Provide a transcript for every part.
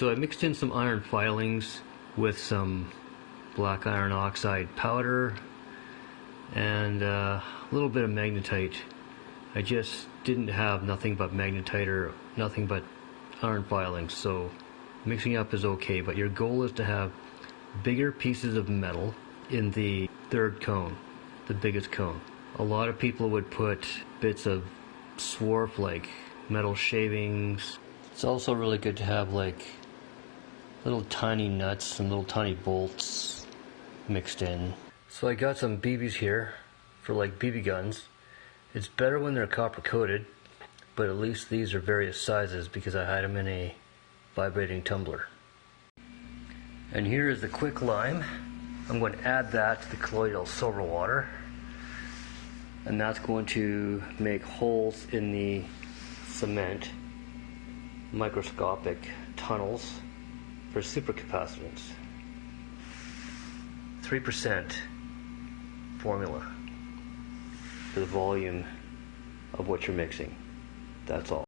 So I mixed in some iron filings with some black iron oxide powder and a little bit of magnetite. I just didn't have nothing but magnetite or nothing but iron filings, so mixing up is okay, but your goal is to have bigger pieces of metal in the third cone, the biggest cone. A lot of people would put bits of swarf like metal shavings. It's also really good to have like little tiny nuts and little tiny bolts mixed in. So I got some BBs here for like BB guns. It's better when they're copper coated, but at least these are various sizes because I had them in a vibrating tumbler. And here is the quick lime. I'm going to add that to the colloidal silver water, and that's going to make holes in the cement, microscopic tunnels for supercapacitance. 3% formula for the volume of what you're mixing. That's all.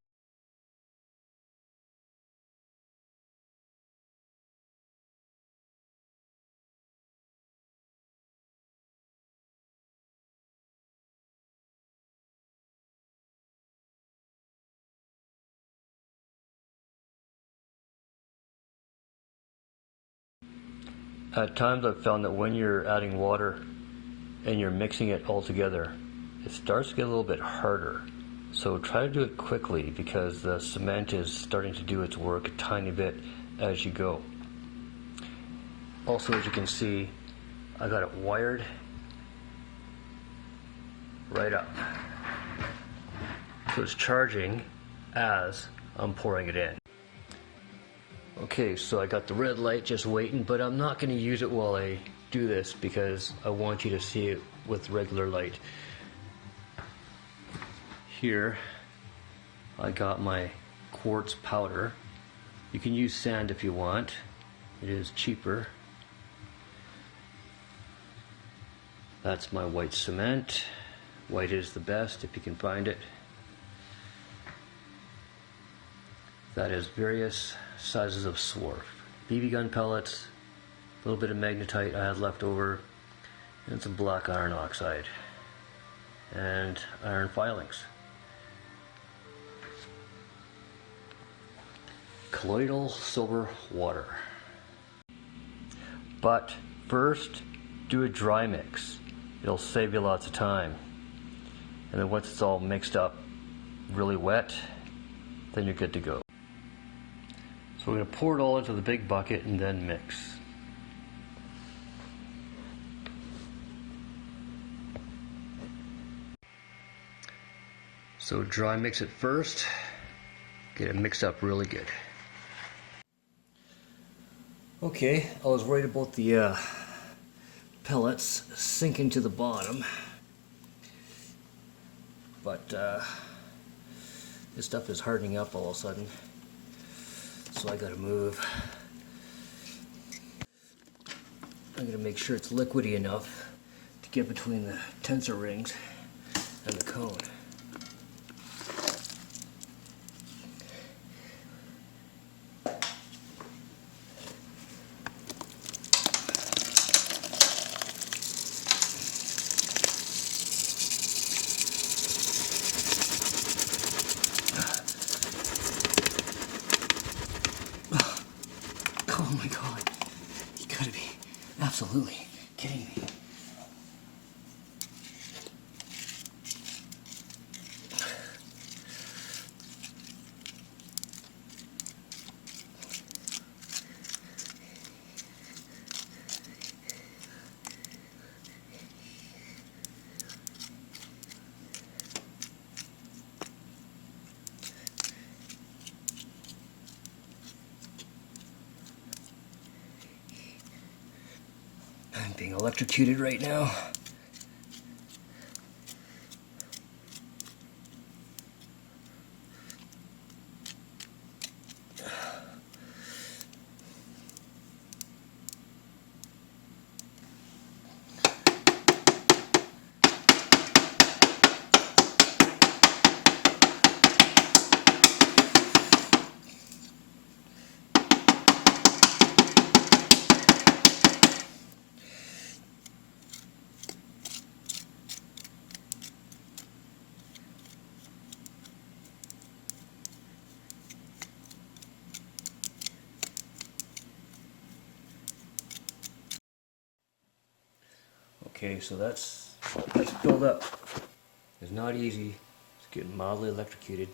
At times I've found that when you're adding water and you're mixing it all together, it starts to get a little bit harder. So try to do it quickly because the cement is starting to do its work a tiny bit as you go. Also, as you can see, I got it wired right up. So it's charging as I'm pouring it in. Okay, so I got the red light just waiting, but I'm not going to use it while I do this because I want you to see it with regular light. Here, I got my quartz powder. You can use sand if you want. It is cheaper. That's my white cement. White is the best if you can find it. That is various sizes of swarf. BB gun pellets, a little bit of magnetite I had left over, and some black iron oxide, and iron filings. Colloidal silver water. But first, do a dry mix. It'll save you lots of time. And then once it's all mixed up, really wet, then you're good to go. So we're going to pour it all into the big bucket and then mix. So dry mix it first, get it mixed up really good. Okay, I was worried about the pellets sinking to the bottom, but this stuff is hardening up all of a sudden. So I gotta move. I'm gonna make sure it's liquidy enough to get between the tensor rings and the cone. Oh my God, you gotta be absolutely kidding me. I'm being electrocuted right now. Okay, so that's filled up. It's not easy. It's getting mildly electrocuted.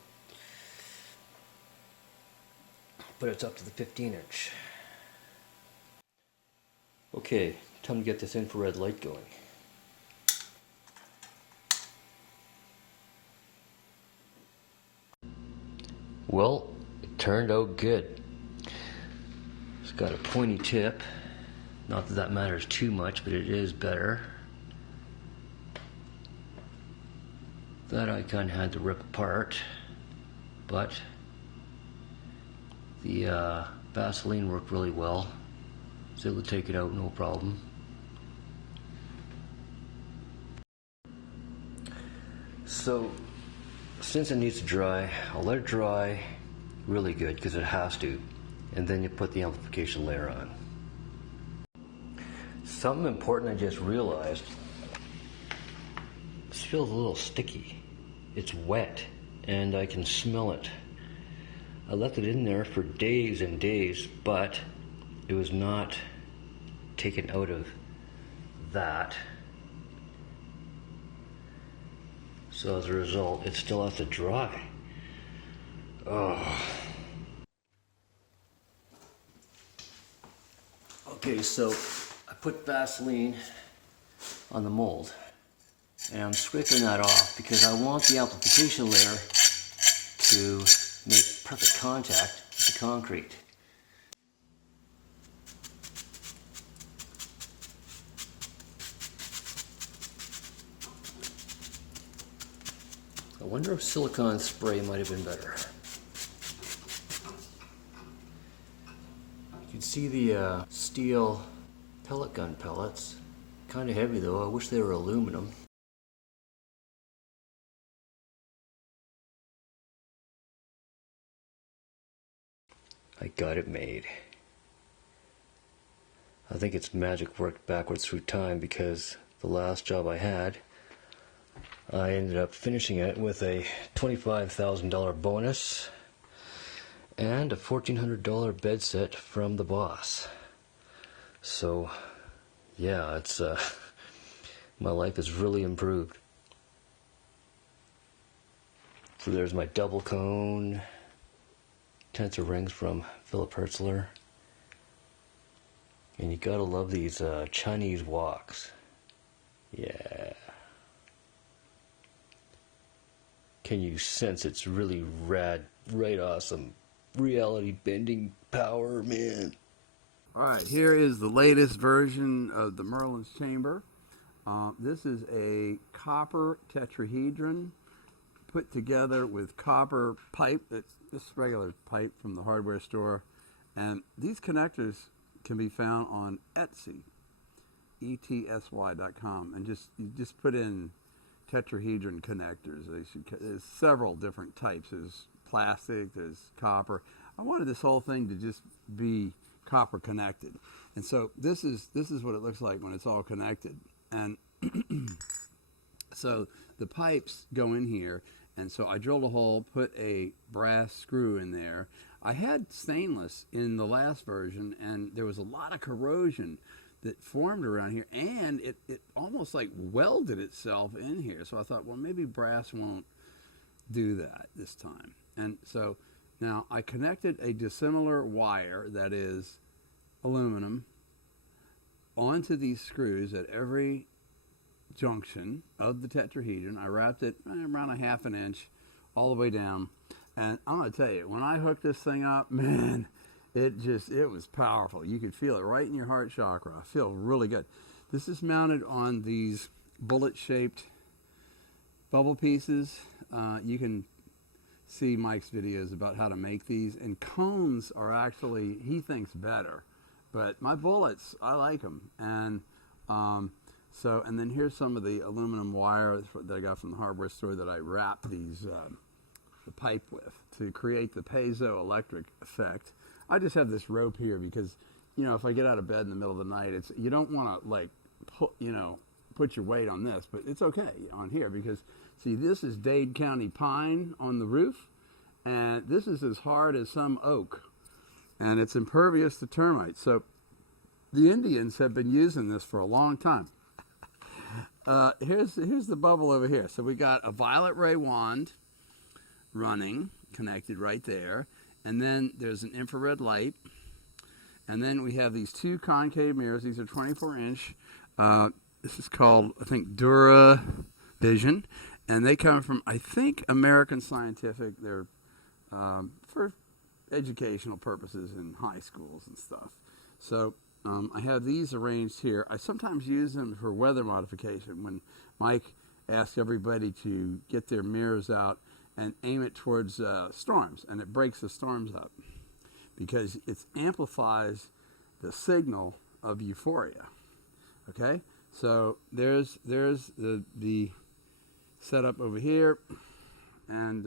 But it's up to the 15-inch. Okay, time to get this infrared light going. Well, it turned out good. It's got a pointy tip. Not that that matters too much, but it is better. That I kind of had to rip apart, but the Vaseline worked really well. I was able to take it out no problem. So, since it needs to dry, I'll let it dry really good because it has to, and then you put the amplification layer on. Something important I just realized, this feels a little sticky. It's wet and I can smell it. I left it in there for days and days, but it was not taken out of that. So as a result, it still has to dry. Oh. Okay, so I put Vaseline on the mold, and I'm scraping that off because I want the amplification layer to make perfect contact with the concrete. I wonder if silicone spray might have been better. You can see the steel pellet gun pellets. Kind of heavy though, I wish they were aluminum. I got it made. I think it's magic worked backwards through time because the last job I had, I ended up finishing it with a $25,000 bonus and a $1,400 bed set from the boss. So, yeah, it's my life has really improved. So there's my double cone tensor rings from Philip Hertzler. And you gotta love these Chinese woks. Yeah. Can you sense it's really rad, right awesome, reality bending power, man? Alright, here is the latest version of the Merlin's Chamber. This is a copper tetrahedron put together with copper pipe. It's just regular pipe from the hardware store. And these connectors can be found on Etsy, etsy.com, and you just put in tetrahedron connectors. There's several different types. There's plastic, there's copper. I wanted this whole thing to just be copper connected, and so this is what it looks like when it's all connected. And so the pipes go in here, and so I drilled a hole, put a brass screw in there. I had stainless in the last version, and there was a lot of corrosion that formed around here, and it almost like welded itself in here. So I thought, well, maybe brass won't do that this time. And so now I connected a dissimilar wire that is aluminum onto these screws at every junction of the tetrahedron. I wrapped it around a ½ an inch all the way down. And I'm going to tell you, when I hooked this thing up, man, it was powerful. You could feel it right in your heart chakra. I feel really good. This is mounted on these bullet-shaped bubble pieces. You can see Mike's videos about how to make these. And cones are actually, he thinks, better. But my bullets, I like them. And and then here's some of the aluminum wire that I got from the hardware store that I wrapped these the pipe with to create the piezoelectric effect. I just have this rope here because, if I get out of bed in the middle of the night, you don't want to like put your weight on this, but it's okay on here because, see, this is Dade County pine on the roof, and this is as hard as some oak, and it's impervious to termites. So the Indians have been using this for a long time. here's the bubble over here. So we got a violet ray wand running, connected right there. And then there's an infrared light. And then we have these two concave mirrors. These are 24-inch. This is called, I think, Dura Vision. And they come from, I think, American Scientific. They're for educational purposes in high schools and stuff. So I have these arranged here. I sometimes use them for weather modification when Mike asks everybody to get their mirrors out and aim it towards storms, and it breaks the storms up because it amplifies the signal of euphoria. Okay, so there's the setup over here, and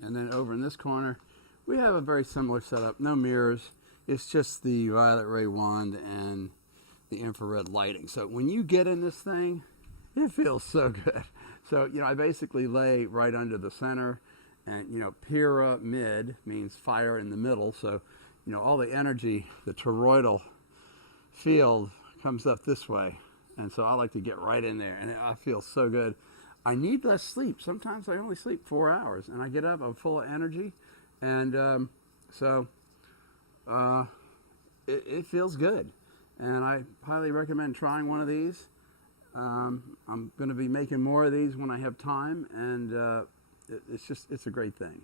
then over in this corner we have a very similar setup. No mirrors. It's just the violet ray wand and the infrared lighting. So when you get in this thing, it feels so good. So, I basically lay right under the center, and, pyramid means fire in the middle. So, all the energy, the toroidal field comes up this way. And so I like to get right in there, and I feel so good. I need less sleep. Sometimes I only sleep 4 hours, and I get up, I'm full of energy. And it feels good. And I highly recommend trying one of these. I'm going to be making more of these when I have time, and it's a great thing.